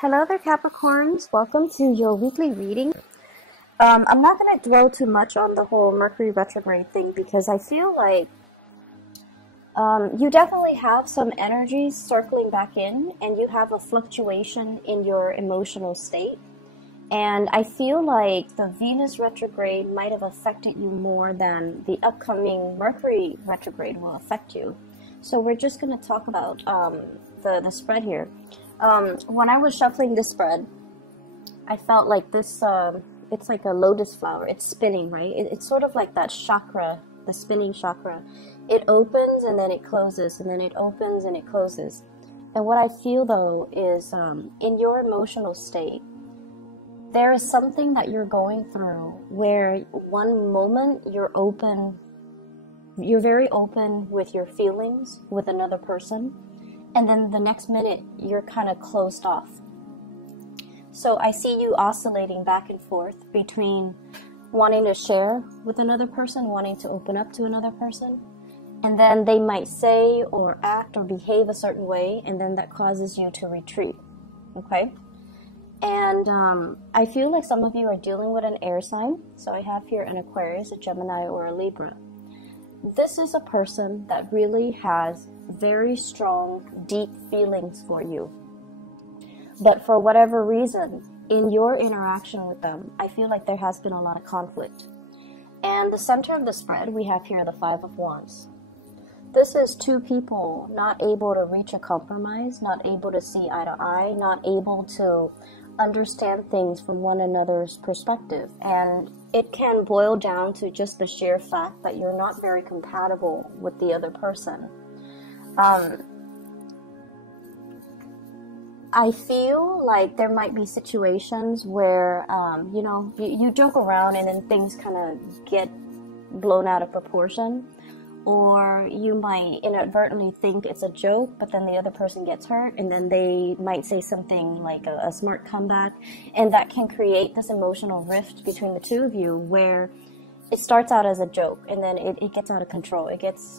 Hello there, Capricorns. Welcome to your weekly reading. I'm not going to dwell too much on the whole Mercury retrograde thing because I feel like you definitely have some energies circling back in, and you have a fluctuation in your emotional state. And I feel like the Venus retrograde might have affected you more than the upcoming Mercury retrograde will affect you. So we're just going to talk about the spread here. When I was shuffling this spread, I felt like this, it's like a lotus flower. It's spinning, right? It's sort of like that chakra, the spinning chakra. It opens and then it closes, and then it opens and it closes. And what I feel, though, is in your emotional state, there is something that you're going through where one moment you're open, you're very open with your feelings with another person. And then the next minute, you're kind of closed off. So I see you oscillating back and forth between wanting to share with another person, wanting to open up to another person. And then they might say or act or behave a certain way, and then that causes you to retreat. Okay? And I feel like some of you are dealing with an air sign. So I have here an Aquarius, a Gemini, or a Libra. This is a person that really has very strong, deep feelings for you. But for whatever reason, in your interaction with them, I feel like there has been a lot of conflict. And the center of the spread, we have here the Five of Wands. This is two people not able to reach a compromise, not able to see eye to eye, not able to understand things from one another's perspective. And it can boil down to just the sheer fact that you're not very compatible with the other person. I feel like there might be situations where, you joke around and then things kind of get blown out of proportion. Or you might inadvertently think it's a joke, but then the other person gets hurt, and then they might say something like a smart comeback, and that can create this emotional rift between the two of you where it starts out as a joke, and then it gets out of control. It gets,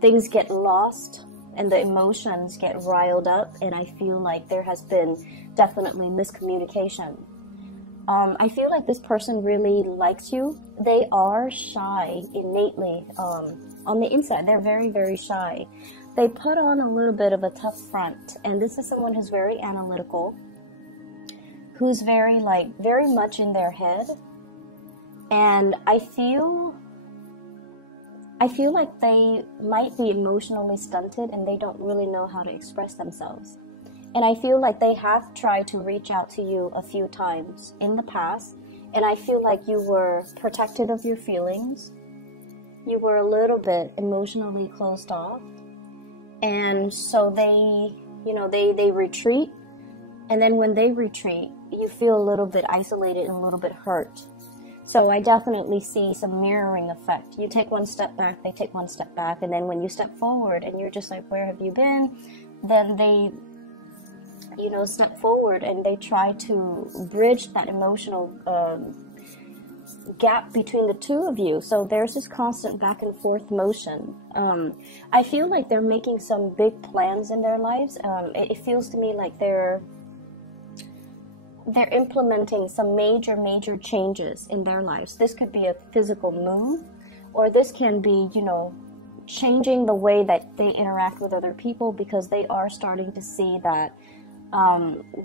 things get lost, and the emotions get riled up, and I feel like there has been definitely miscommunication. I feel like this person really likes you. They are shy innately. On the inside, they're very, very shy. They put on a little bit of a tough front. And this is someone who's very analytical, who's very much in their head. And I feel like they might be emotionally stunted and they don't really know how to express themselves. And I feel like they have tried to reach out to you a few times in the past. And I feel like you were protective of your feelings. You were a little bit emotionally closed off. And so they retreat. And then when they retreat, you feel a little bit isolated and a little bit hurt. So I definitely see some mirroring effect. You take one step back, they take one step back. And then when you step forward and you're just like, where have you been? Then they step forward and they try to bridge that emotional gap between the two of you. So there's this constant back and forth motion. I feel like they're making some big plans in their lives. It feels to me like they're implementing some major changes in their lives. This could be a physical move, or this can be, changing the way that they interact with other people, because they are starting to see that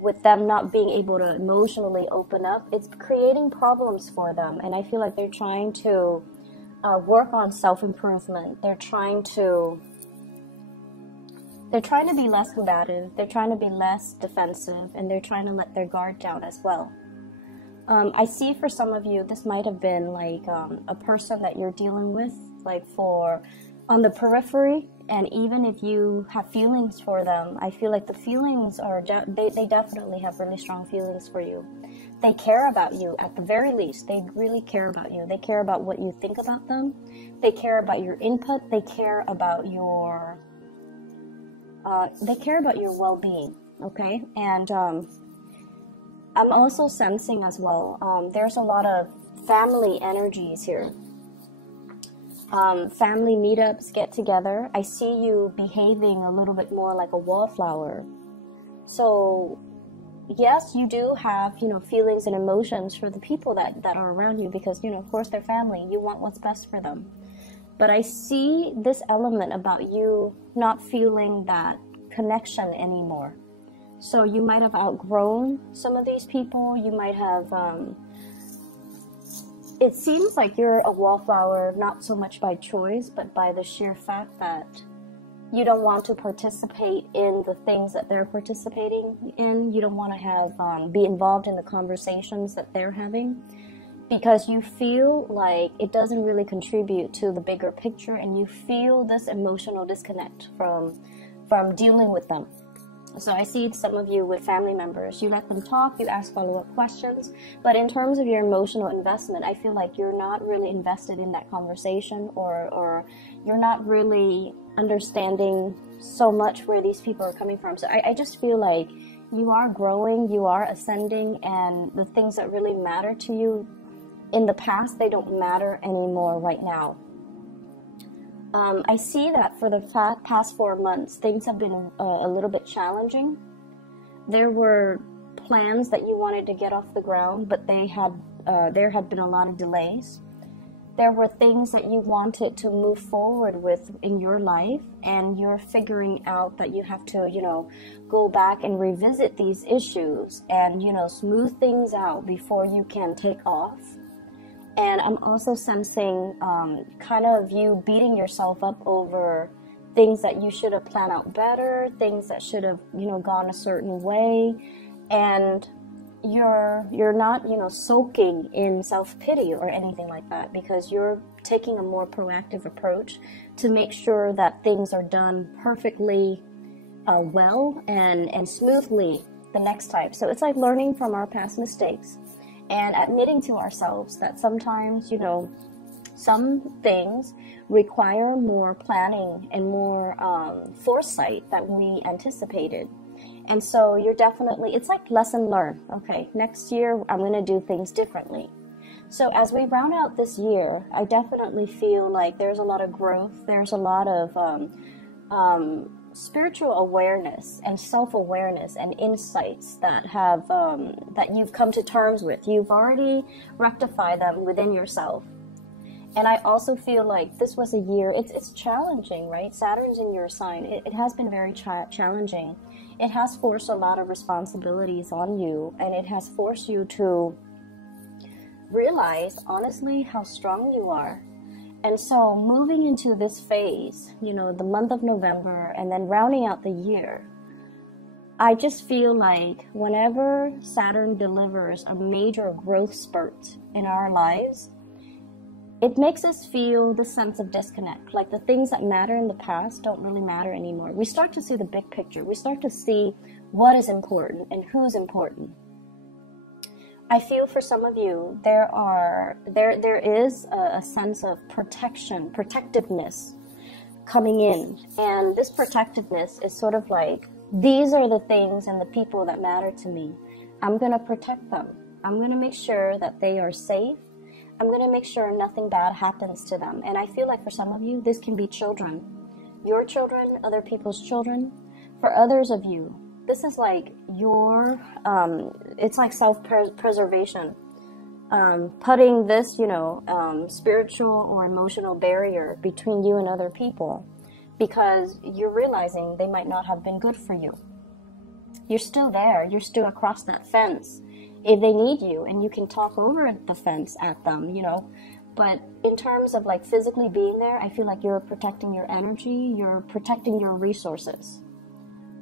with them not being able to emotionally open up, it's creating problems for them. And I feel like they're trying to work on self-improvement. They're trying to be less combative. They're trying to be less defensive, and they're trying to let their guard down as well. I see for some of you, this might have been like a person that you're dealing with, like on the periphery. And even if you have feelings for them, I feel like the feelings are, they definitely have really strong feelings for you. They care about you at the very least. They really care about you. They care about what you think about them. They care about your input. They care about your well-being, okay? And I'm also sensing as well, there's a lot of family energies here. Family meetups, get together. I see you behaving a little bit more like a wallflower. So yes, you do have, feelings and emotions for the people that are around you because, of course, they're family. You want what's best for them. But I see this element about you not feeling that connection anymore. So you might have outgrown some of these people. You might have, it seems like you're a wallflower, not so much by choice, but by the sheer fact that you don't want to participate in the things that they're participating in. You don't want to have, be involved in the conversations that they're having because you feel like it doesn't really contribute to the bigger picture, and you feel this emotional disconnect from dealing with them. So I see some of you with family members, you let them talk, you ask follow-up questions, but in terms of your emotional investment, I feel like you're not really invested in that conversation, or you're not really understanding so much where these people are coming from. So I just feel like you are growing, you are ascending, and the things that really matter to you in the past, they don't matter anymore right now. I see that for the past 4 months, things have been a little bit challenging. There were plans that you wanted to get off the ground, but there had been a lot of delays. There were things that you wanted to move forward with in your life, and you're figuring out that you have to, go back and revisit these issues and, smooth things out before you can take off. And I'm also sensing kind of you beating yourself up over things that you should have planned out better, things that should have, gone a certain way. And you're not, soaking in self-pity or anything like that, because you're taking a more proactive approach to make sure that things are done perfectly well and smoothly the next time. So it's like learning from our past mistakes and admitting to ourselves that sometimes, some things require more planning and more foresight than we anticipated. And so you're definitely, it's like lesson learned. Okay, next year I'm going to do things differently. So as we round out this year, I definitely feel like there's a lot of growth. There's a lot of spiritual awareness and self-awareness and insights that have that you've come to terms with. You've already rectified them within yourself. And I also feel like this was a year, it's challenging, right? Saturn's in your sign. It has been very challenging. It has forced a lot of responsibilities on you, and it has forced you to realize, honestly, how strong you are. And so moving into this phase, the month of November, and then rounding out the year, I just feel like whenever Saturn delivers a major growth spurt in our lives, it makes us feel the sense of disconnect. Like the things that matter in the past don't really matter anymore. We start to see the big picture. We start to see what is important and who's important. I feel for some of you, there is a sense of protectiveness coming in. And this protectiveness is sort of like, these are the things and the people that matter to me. I'm going to protect them. I'm going to make sure that they are safe. I'm going to make sure nothing bad happens to them. And I feel like for some of you, this can be children. Your children, other people's children. For others of you, this is like your, it's like self-preservation. Putting this, spiritual or emotional barrier between you and other people, because you're realizing they might not have been good for you. You're still there. You're still across that fence if they need you, and you can talk over the fence at them, But in terms of like physically being there, I feel like you're protecting your energy. You're protecting your resources.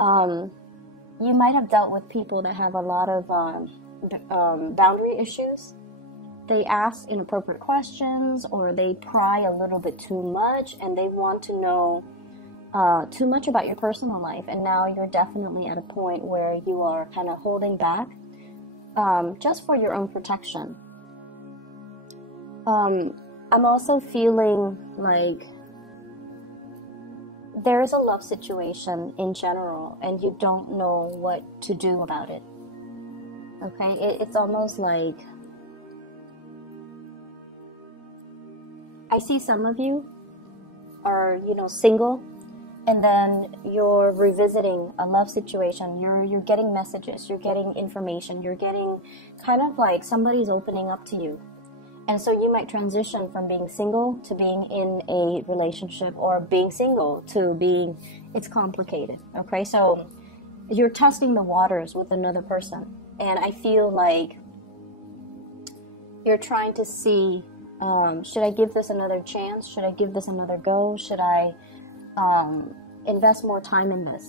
You might have dealt with people that have a lot of boundary issues. They ask inappropriate questions, or they pry a little bit too much, and they want to know too much about your personal life. And now you're definitely at a point where you are kind of holding back just for your own protection. I'm also feeling like there is a love situation in general, and you don't know what to do about it. Okay, it's almost like I see some of you are, single, And then you're revisiting a love situation. You're getting messages, you're getting information, you're getting kind of like somebody's opening up to you. And so you might transition from being single to being in a relationship, or being single to being, it's complicated. Okay, so you're testing the waters with another person. And I feel like you're trying to see, should I give this another chance? Should I give this another go? Should I invest more time in this?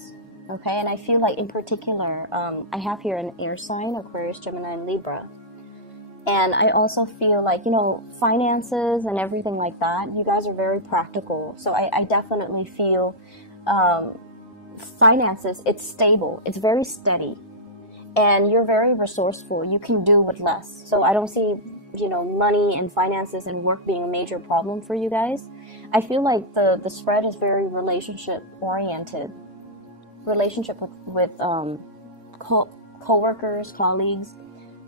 Okay, and I feel like in particular, I have here an air sign, Aquarius, Gemini, and Libra. And I also feel like, you know, finances and everything like that, you guys are very practical. So I definitely feel finances, it's stable, it's very steady, and you're very resourceful. You can do with less. So I don't see, you know, money and finances and work being a major problem for you guys. I feel like the spread is very relationship oriented. Relationship with co-workers, colleagues.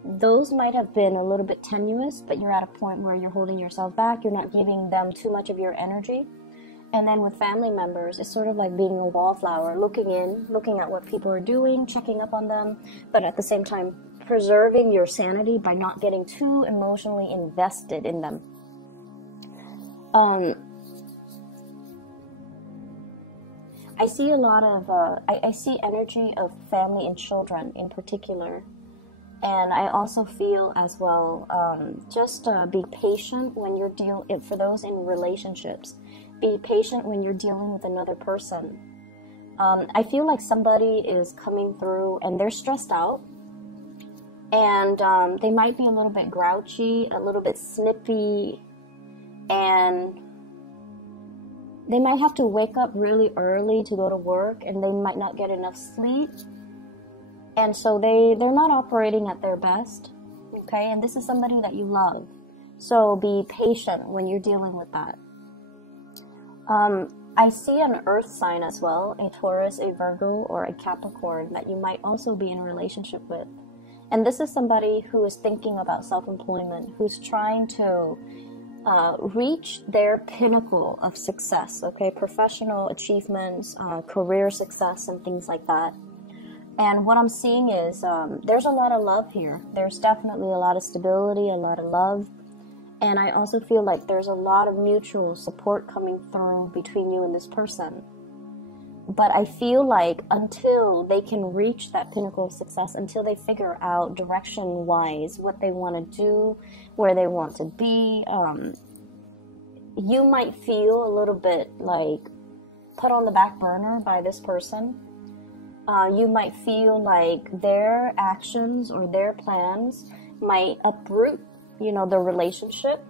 Those might have been a little bit tenuous, but you're at a point where you're holding yourself back. You're not giving them too much of your energy. And then with family members, it's sort of like being a wallflower, looking in, looking at what people are doing, checking up on them, but at the same time, preserving your sanity by not getting too emotionally invested in them. I see a lot of, I see energy of family and children in particular. And I also feel as well, just be patient when you're for those in relationships, be patient when you're dealing with another person. I feel like somebody is coming through and they're stressed out, and they might be a little bit grouchy, a little bit snippy, and they might have to wake up really early to go to work, and they might not get enough sleep. And so they're not operating at their best, okay? And this is somebody that you love. So be patient when you're dealing with that. I see an earth sign as well, a Taurus, a Virgo, or a Capricorn that you might also be in a relationship with. And this is somebody who is thinking about self-employment, who's trying to reach their pinnacle of success, okay? Professional achievements, career success, and things like that. And what I'm seeing is there's a lot of love here. There's definitely a lot of stability, a lot of love. And I also feel like there's a lot of mutual support coming through between you and this person. But I feel like until they can reach that pinnacle of success, until they figure out direction-wise what they want to do, where they want to be, you might feel a little bit like put on the back burner by this person. You might feel like their actions or their plans might uproot, you know, the relationship.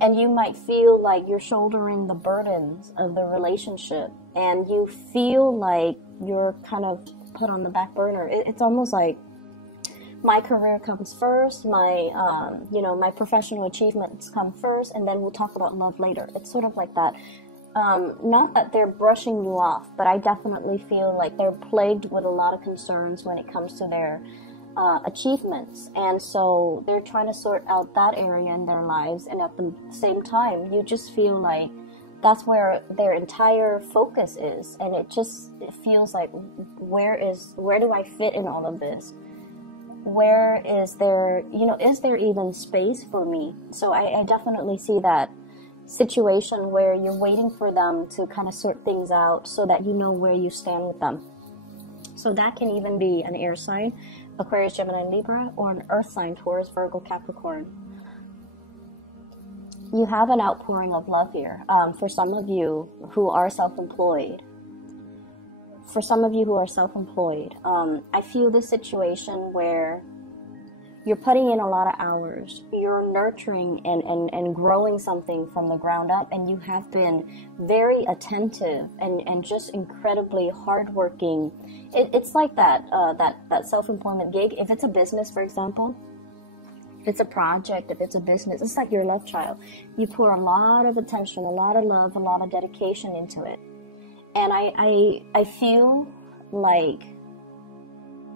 And you might feel like you're shouldering the burdens of the relationship. And you feel like you're kind of put on the back burner. It's almost like my career comes first, my, you know, my professional achievements come first, and then we'll talk about love later. It's sort of like that. Not that they're brushing you off, but I definitely feel like they're plagued with a lot of concerns when it comes to their achievements. And so they're trying to sort out that area in their lives. And at the same time, you just feel like that's where their entire focus is. And it feels like, where do I fit in all of this? Where is there, you know, is there even space for me? So I definitely see that situation where you're waiting for them to kind of sort things out so that you know where you stand with them. So that can even be an air sign, Aquarius, Gemini, Libra, or an earth sign, Taurus, Virgo, Capricorn. You have an outpouring of love here. For some of you who are self-employed, I feel this situation where you're putting in a lot of hours. You're nurturing and growing something from the ground up, and you have been very attentive and just incredibly hardworking. It's like that self-employment gig. If it's a business, for example, if it's a project, if it's a business, it's like your love child. You pour a lot of attention, a lot of love, a lot of dedication into it. And I feel like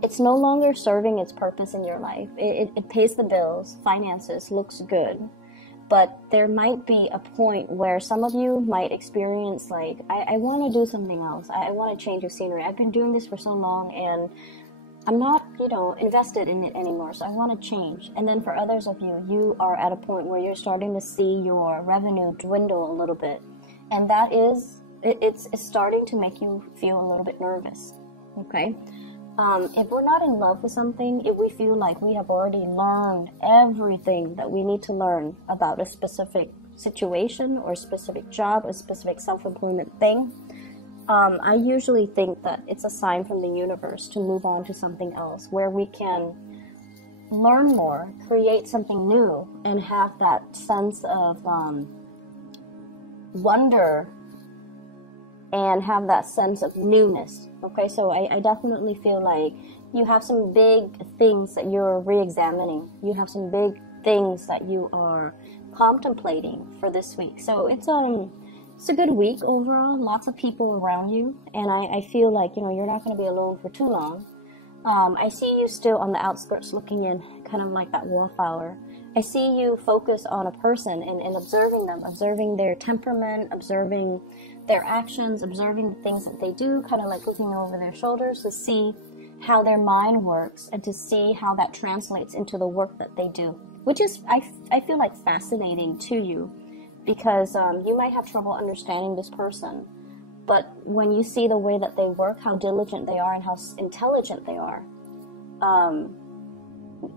it's no longer serving its purpose in your life. It pays the bills, finances, looks good. but there might be a point where some of you might experience like, I want to do something else. I want to change of scenery. I've been doing this for so long and I'm not, you know, invested in it anymore, so I want to change. And then for others of you, you are at a point where you're starting to see your revenue dwindle a little bit. And that is, it's starting to make you feel a little bit nervous, okay? If we're not in love with something, if we feel like we have already learned everything that we need to learn about a specific situation or a specific job, a specific self-employment thing, I usually think that it's a sign from the universe to move on to something else where we can learn more, create something new, and have that sense of wonder and have that sense of newness. Okay, so I definitely feel like you have some big things that you're re-examining. You have some big things that you are contemplating for this week. So it's a good week overall, lots of people around you, and I feel like, you know, you're not going to be alone for too long. I see you still on the outskirts looking in, kind of like that wallflower. I see you focus on a person and observing them, observing their temperament, observing their actions, observing the things that they do, kind of like looking over their shoulders to see how their mind works and to see how that translates into the work that they do, which is, I feel like, fascinating to you. Because you might have trouble understanding this person, but when you see the way that they work, how diligent they are, and how intelligent they are,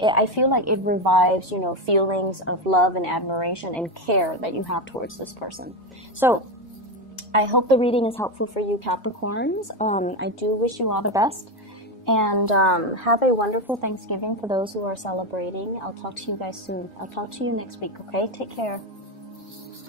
I feel like it revives, you know, feelings of love and admiration and care that you have towards this person. So I hope the reading is helpful for you, Capricorns. I do wish you all the best, and have a wonderful Thanksgiving for those who are celebrating. I'll talk to you guys soon. I'll talk to you next week, okay? Take care.